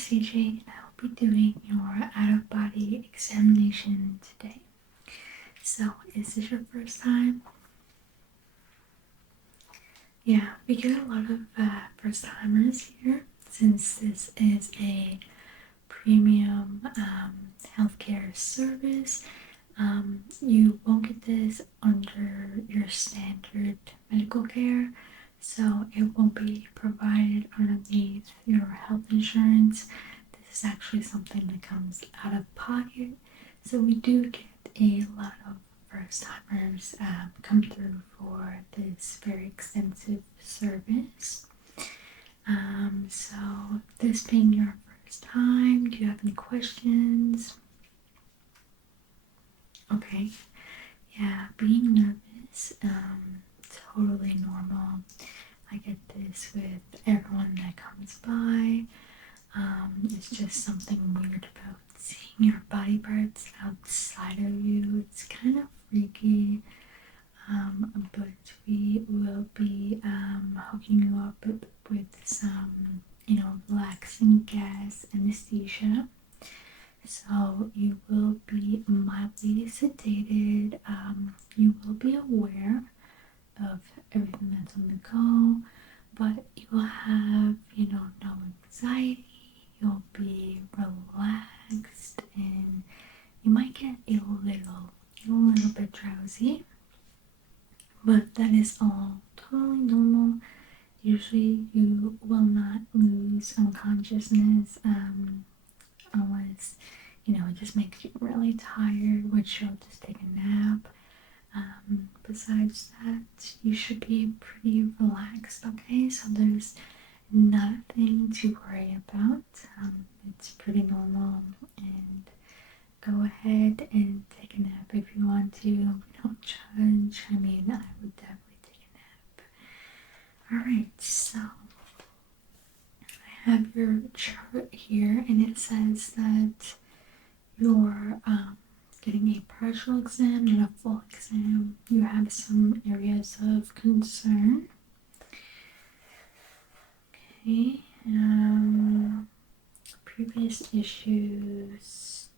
CJ, and I will be doing your out-of-body examination today. So, is this your first time? Yeah, we get a lot of first-timers here since this is a premium healthcare service. You won't get this under your standard medical care, so it won't be provided underneath your health insurance. This is actually something that comes out of pocket, so we do get a lot of first timers come through for this very extensive service. So this being your first time, do you have any questions? Okay, yeah, being nervous, totally normal. I get this with everyone that comes by. It's just something weird about seeing your body parts outside of you. It's kind of freaky, but we will be hooking you up with some, relaxing gas anesthesia. So you will be mildly sedated. You will be aware of everything that's on the go, but you will have, no anxiety. You'll be relaxed, and you might get a little bit drowsy, but that is all totally normal. Usually, you will not lose unconsciousness unless it just makes you really tired, which you'll just take a nap. Besides that, you should be pretty relaxed, okay? So there's nothing to worry about. It's pretty normal, and go ahead and take a nap if you want to. We don't judge. I mean, I would definitely take a nap. Alright, so I have your chart here, and it says that you're getting a partial exam and a full exam. You have some areas of concern. Okay, previous issues.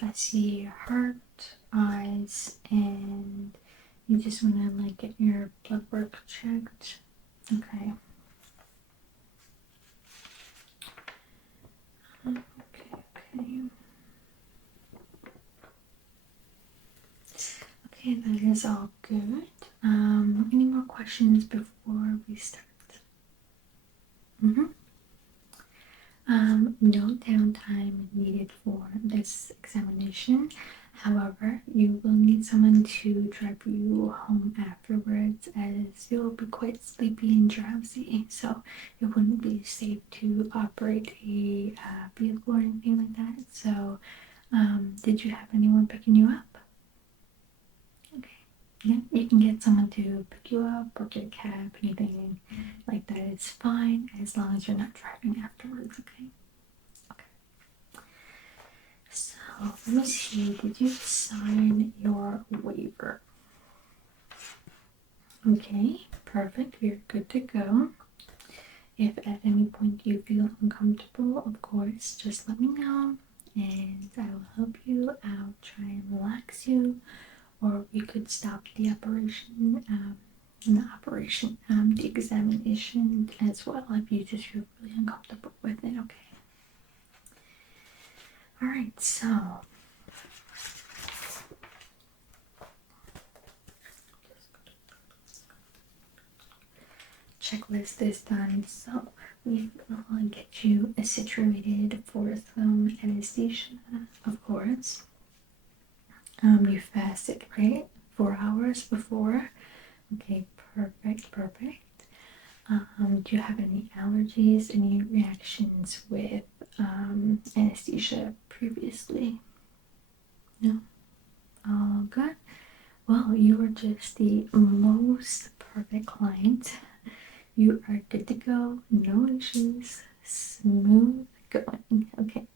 I see heart, eyes, and you just want to get your blood work checked. Okay. Okay, that is all good. Any more questions before we start? No downtime needed for this examination. However, you will need someone to drive you home afterwards, as you'll be quite sleepy and drowsy, so it wouldn't be safe to operate a vehicle or anything like that. So, did you have anyone picking you up? Okay. Yeah, you can get someone to pick you up or get a cab, anything like that is fine, as long as you're not driving afterwards, okay? Okay. So, let me see, did you sign your waiver? Okay, perfect, we're good to go. If at any point you feel uncomfortable, of course, just let me know, and I will help you out, try and relax you, or we could stop the operation, the examination as well, if you just feel really uncomfortable with it, okay? Alright, so checklist is done, so we will get you situated for some anesthesia, of course. You fasted, right? 4 hours before. Okay, perfect. Do you have any allergies, any reactions with anesthesia previously? No? All good? Well, you are just the most perfect client. You are good to go, no issues, smooth going. Okay.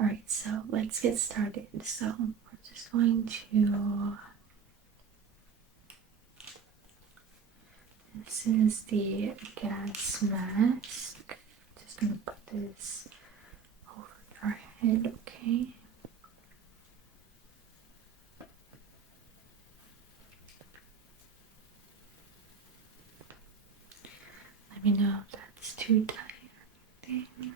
Alright, so let's get started. So we're just going to, this is the gas mask. Just just gonna put this over your head, okay? Let me know if that's too tight or anything.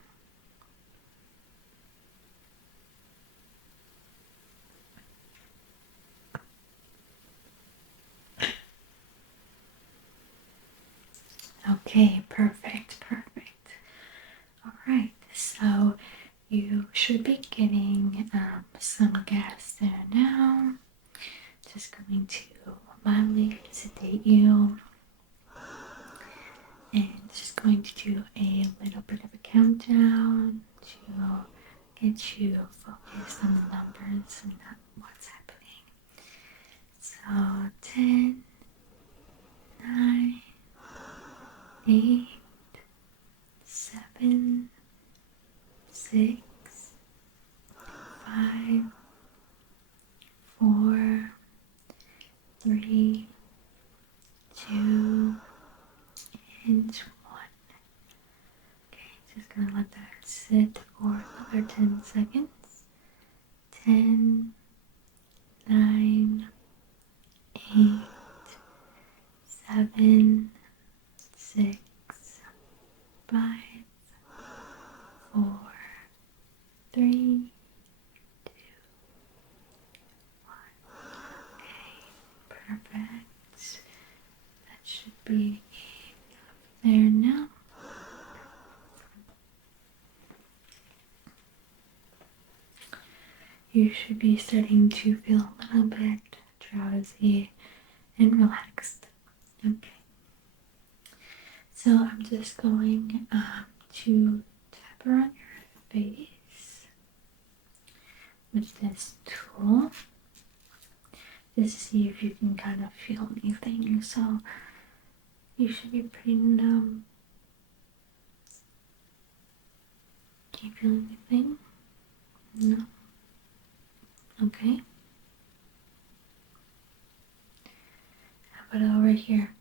Okay, perfect. Alright, so you should be getting some gas there now. Just going to mildly sedate you. And just going to do a little bit of a countdown to get you focused on the numbers and not what's happening. So 10, 9, 8, 7, 6, 5, 4, 3, 2, and 1. Okay, just gonna let that sit for another 10 seconds. 10, 9, 8, 7, 6, 5, 4, 3, 2, 1. Okay, perfect. That should be there now. You should be starting to feel a little bit drowsy and relaxed. Okay. So I'm just going to tap around your face with this tool just to see if you can kind of feel anything. So you should be pretty numb. Can you feel anything? No? Okay. How about over here?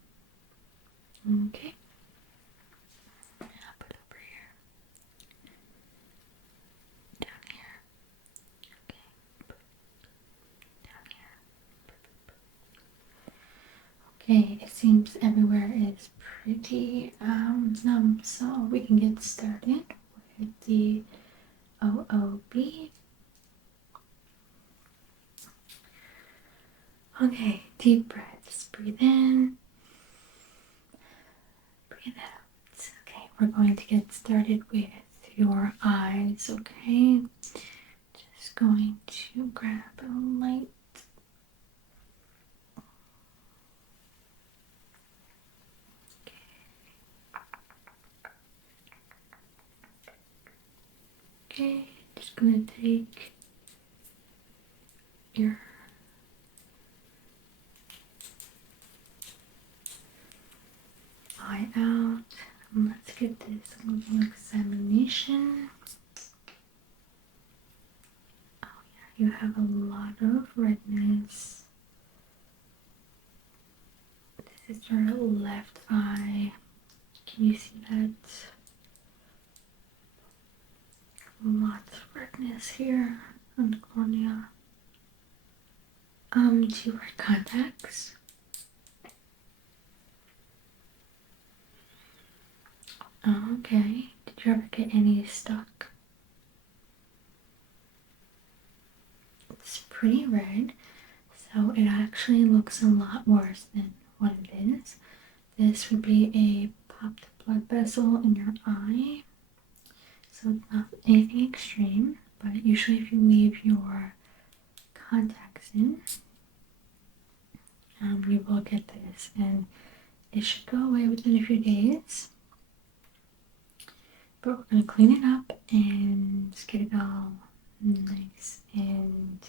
Okay. How about over here? Down here. Okay. Down here. Okay, it seems everywhere is pretty numb, so we can get started with the O.O.B. Okay, deep breaths. Breathe in, breathe out. Okay, we're going to get started with your eyes, okay? Just going to grab a light. Okay, just gonna take your eye out and let's get this little examination. Oh yeah, you have a lot of redness. This is your left eye. Can you see that? Lots of redness here on the cornea. Do you wear contacts? Oh, okay. Did you ever get any stuck? It's pretty red, so it actually looks a lot worse than what it is. This would be a popped blood vessel in your eye. So not anything extreme, but usually if you leave your contacts in, you will get this, and it should go away within a few days. But we're going to clean it up and just get it all nice and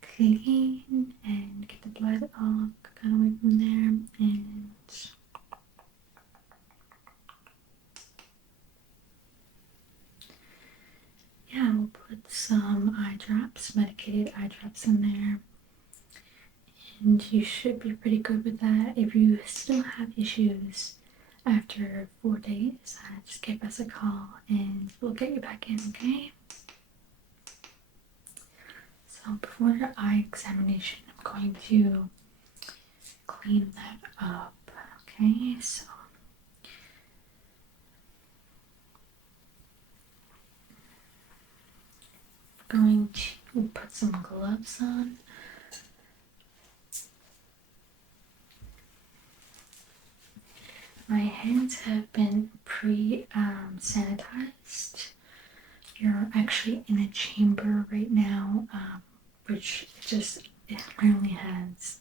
clean and get the blood all kind of away from there. And yeah, we'll put some eye drops, medicated eye drops in there. And you should be pretty good with that. If you still have issues, after 4 days, just give us a call and we'll get you back in, okay? So before the eye examination, I'm going to clean that up, okay? So I'm going to put some gloves on. My hands have been sanitized. You're actually in a chamber right now, which it really has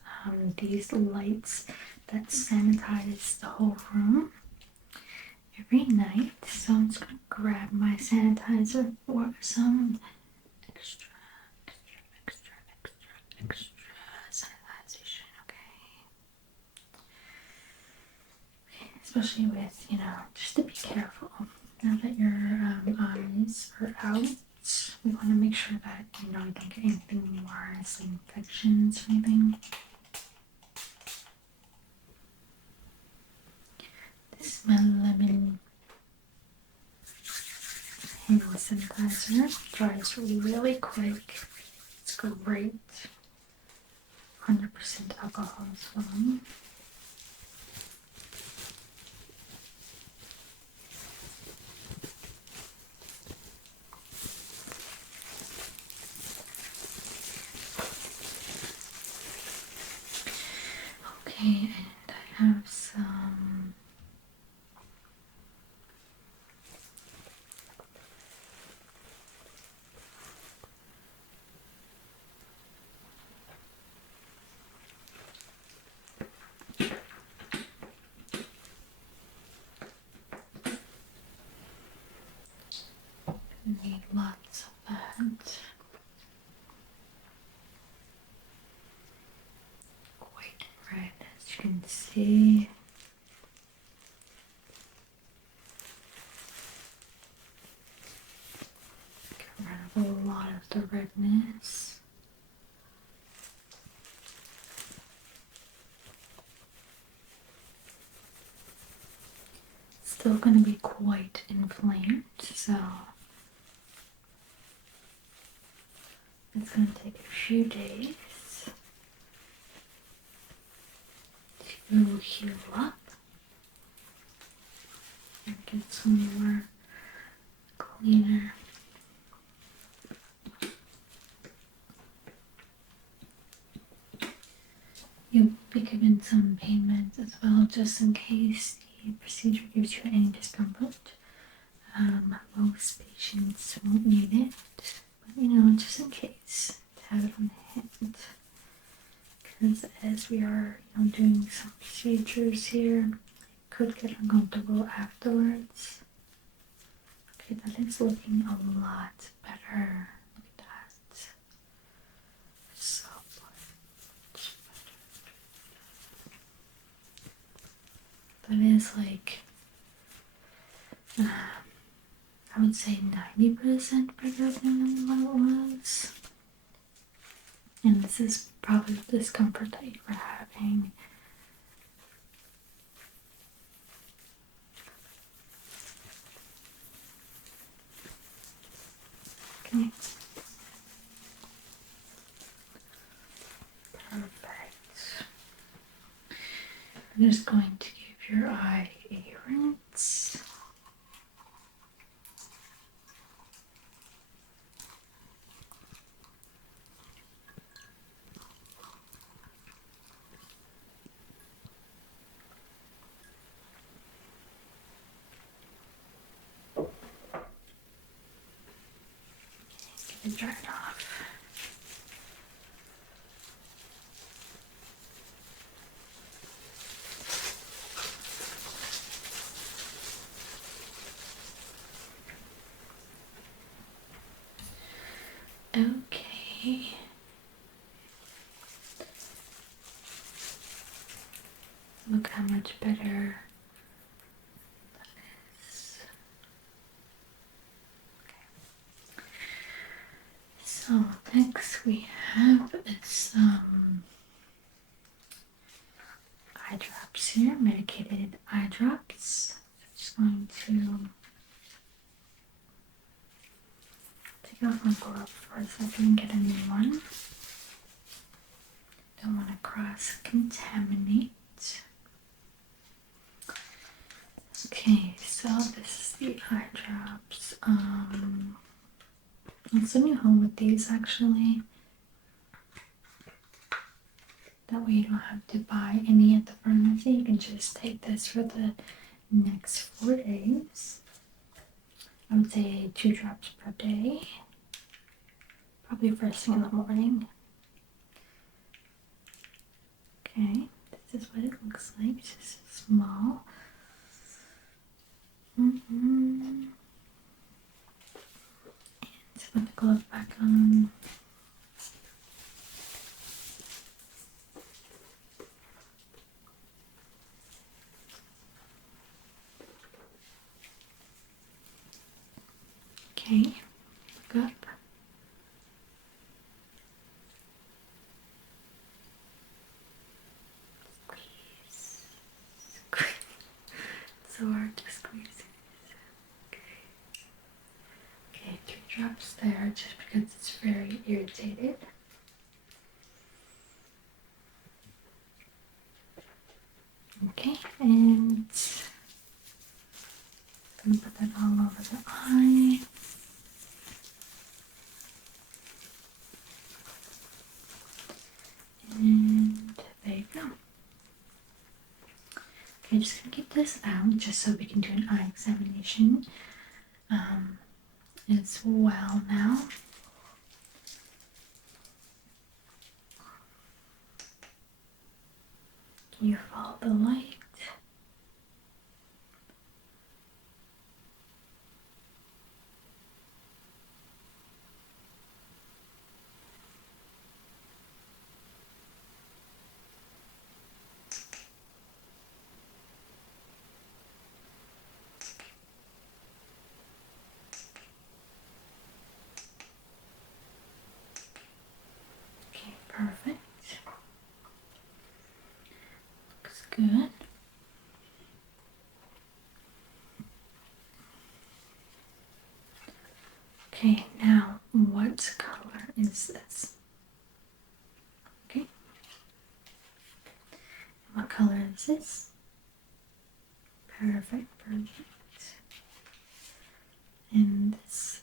these lights that sanitize the whole room every night. So I'm just gonna grab my sanitizer for some extra, extra sanitization, okay? Especially with, just to be careful. Now that your eyes are out, we want to make sure that, you don't get anything worse, like infections or anything. This is my lemon hand sanitizer. Dries really quick. It's great. 100% alcohol as well. Okay, and I have some need lots of that. Quite red, as you can see. Get rid of a lot of the redness. Still going to be quite inflamed, so it's going to take a few days to heal up and get some more cleaner. You'll be given some pain meds as well, just in case the procedure gives you any discomfort. Most patients won't need it, but just in case, to have it on hand. Because as we are, doing some procedures here, it could get uncomfortable afterwards. Okay, that is looking a lot better. Look at that. So much better. That is like, I would say 90% better than what it was. And this is probably the discomfort that you were having. Okay. Perfect. I'm just going to give your eye a rinse. Get it dried off. Okay. Look how much better that is. Okay. So next we have some eye drops here, medicated eye drops. Just going to take off my glove for a second and get a new one. Don't want to cross contaminate. Okay, so this is the eye drops. I'll send you home with these actually. That way you don't have to buy any at the pharmacy. You can just take this for the next 4 days. I would say 2 drops per day. Probably first thing in the morning. Okay, this is what it looks like. It's just small. And put the glove back on. Okay, look up. Squeeze. Squeeze. It's so hard to squeeze. Okay, 3 drops there just because it's very irritated. Okay, and I'm gonna put that all over the eye. And there you go. Okay, just gonna keep this out just so we can do an eye examination as well now. Can you follow the light? Okay, perfect. Looks good. Okay, now what color is this? Okay. What color is this? Perfect, perfect. And this,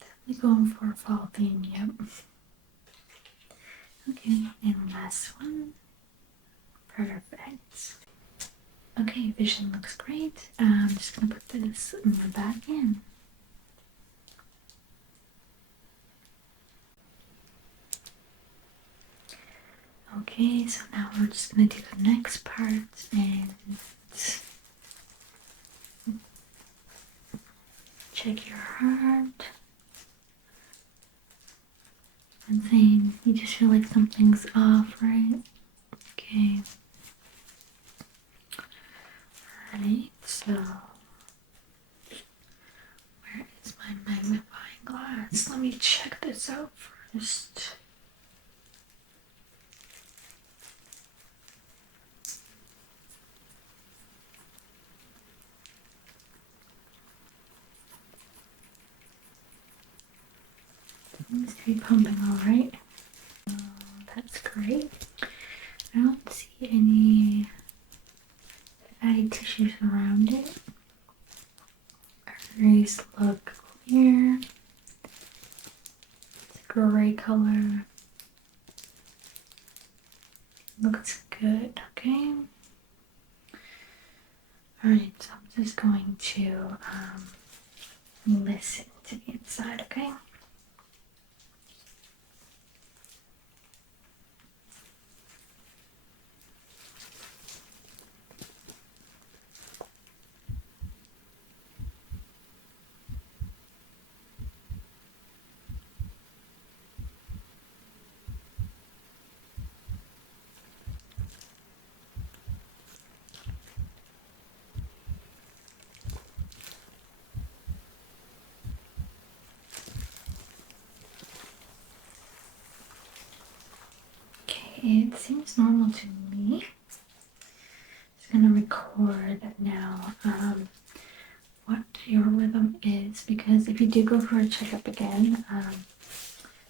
definitely going for a fall theme, yep. Okay, and last one. Perfect. Okay, vision looks great. I'm just gonna put this back in. Okay, so now we're just gonna do the next part and check your heart. And saying you just feel like something's off, right? Okay. Alright, so where is my magnifying glass? Let me check this out first. Seems to be pumping all right. That's great. I don't see any fatty tissues around it. Arteries look clear. It's a gray color. Looks good, okay? Alright, so I'm just going to listen to the inside, okay? Okay, it seems normal to me. do go for a checkup again,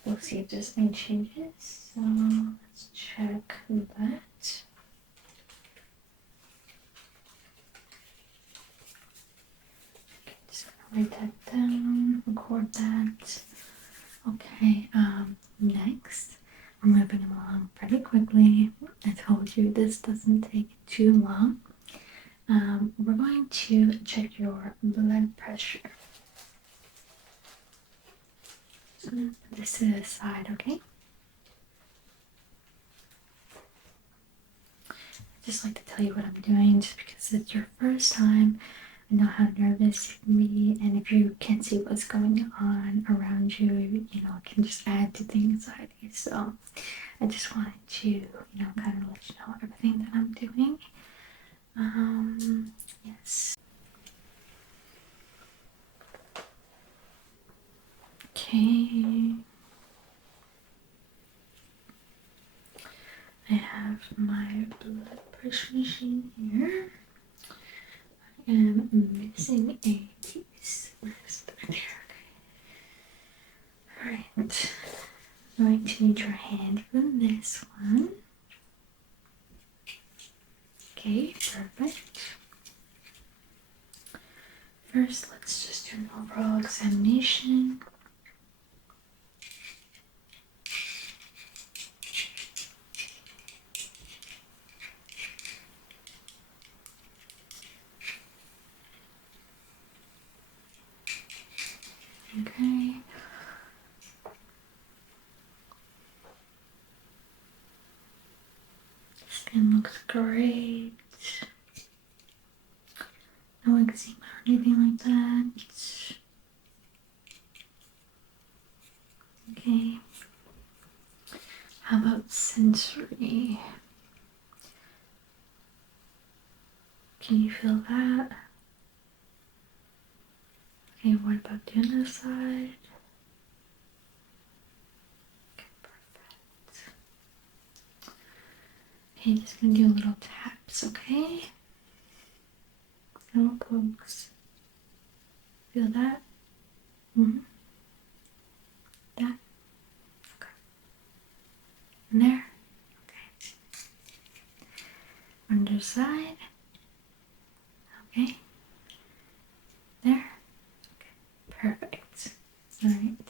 we'll see if there's any changes. So let's check that. Okay, just gonna write that down, record that. Okay, next, we're moving along pretty quickly. I told you this doesn't take too long. We're going to check your blood pressure. So I'm gonna put this to the side, okay? I just like to tell you what I'm doing just because it's your first time. I know how nervous you can be, and if you can't see what's going on around you, you know, it can just add to the anxiety. So I just wanted to, kind of let you know everything that I'm doing. Yes. Okay. I have my blood pressure machine here. I am missing a piece. Where's the there? Okay. Alright. I'm going to need your hand for this one. Okay, perfect. First, let's just do an overall examination. Okay. Skin looks great. No eczema or anything like that. Okay. How about sensory? Can you feel that? Okay, what about the other side? Okay, perfect. Okay, just gonna do a little taps, okay? Little pokes. Feel that? Mm-hmm. That? Okay. And there? Okay. Underside? Okay. There? Okay. Perfect. Alright.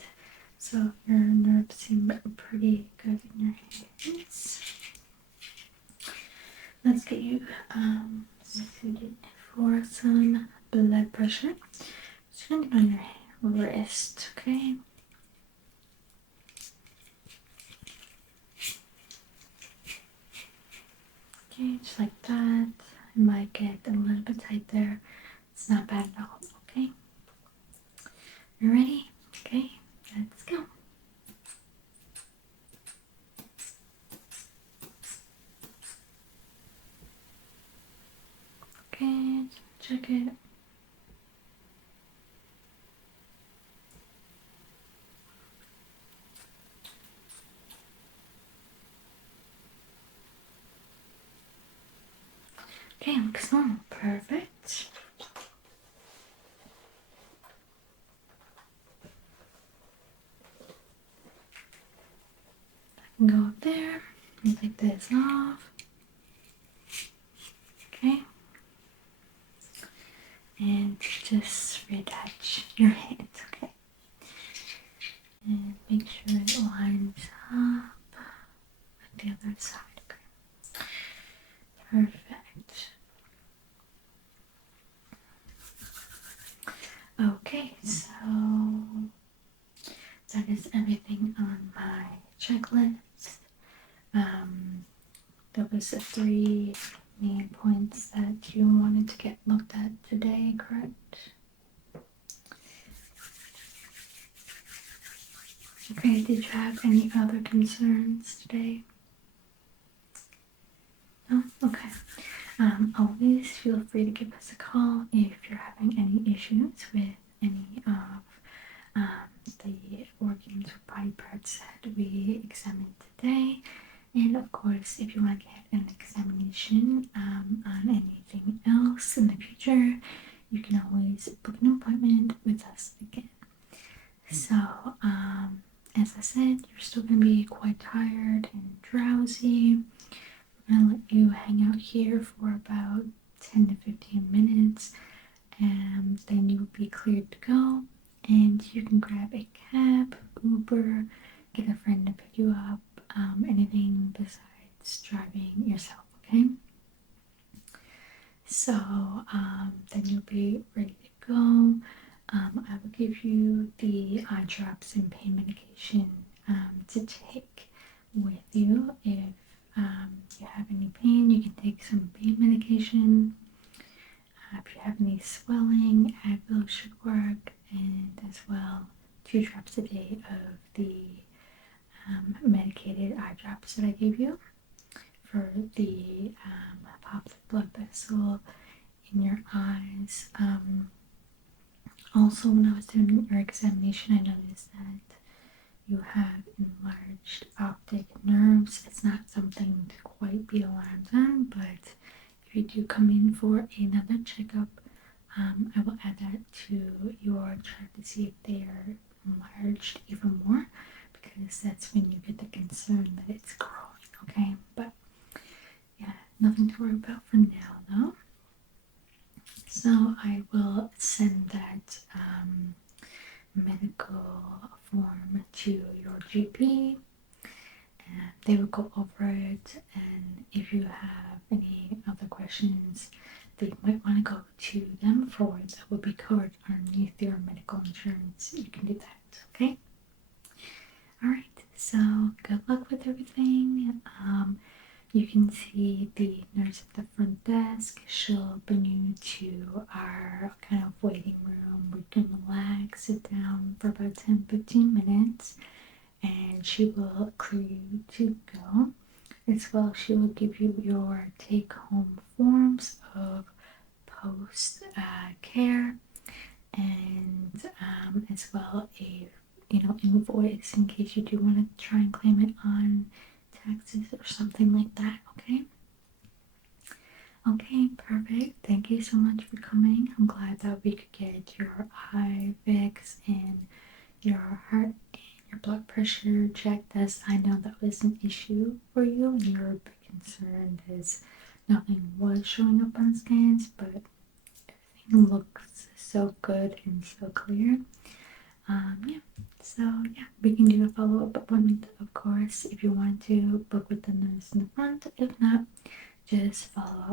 So your nerves seem pretty good in your hands. Let's get you suited for some blood pressure. Just gonna get on your wrist, okay? Okay, just like that. It might get a little bit tight there. It's not bad at all, okay? You ready? Okay, let's go. Okay, check it. Okay, looks normal. Perfect. I can go up there and take this off. Okay. And just reattach your hand, okay? And make sure it lines up with the other side, okay? Perfect. Okay, so that is everything on my checklist. There was the 3 main points that you wanted to get looked at today, correct? Okay, did you have any other concerns today? No? Okay. Always feel free to give us a call if you're having any issues with any of the organs or body parts that we examined today. And of course, if you want to get an examination on anything else in the future, you can always book an appointment with us again. be quite tired and drowsy. We're gonna let you hang out here for about 10 to 15 minutes, and then you'll be cleared to go. And you can grab a cab, Uber, get a friend to pick you up, anything besides driving yourself, okay? So then you'll be ready to go. I will give you the eye drops and pain medication to take with you. If you have any pain, you can take some pain medication. If you have any swelling, Advil should work, and as well 2 drops a day of the medicated eye drops that I gave you for the popped blood vessel in your eyes. Also, when I was doing your examination, I noticed that you have enlarged optic nerves. It's not something to quite be alarmed on, but if you do come in for another checkup, I will add that to your chart to see if they are enlarged even more, because that's when you get the concern that it's growing, okay? But yeah, nothing to worry about for now, though. So I will send that medical form to your GP, and they will go over it. And if you have any other questions that you might want to go to them for, that will be covered underneath your medical insurance, you can do that, okay? Alright, so good luck with everything. You can see the nurse at the front desk. She'll bring you to our kind of waiting room. We can relax, sit down for about 10-15 minutes, and she will clear you to go. As well, she will give you your take-home forms of post care, and as well a invoice in case you do want to try and claim it on taxes or something like that, okay? Okay, perfect. Thank you so much for coming. I'm glad that we could get your eye fix and your heart and your blood pressure checked, as I know that was an issue for you and you were a bit concerned as nothing was showing up on scans, but everything looks so good and so clear. Yeah, so yeah, we can do a follow-up appointment, of course, if you want to book with the nurse in the front. If not, just follow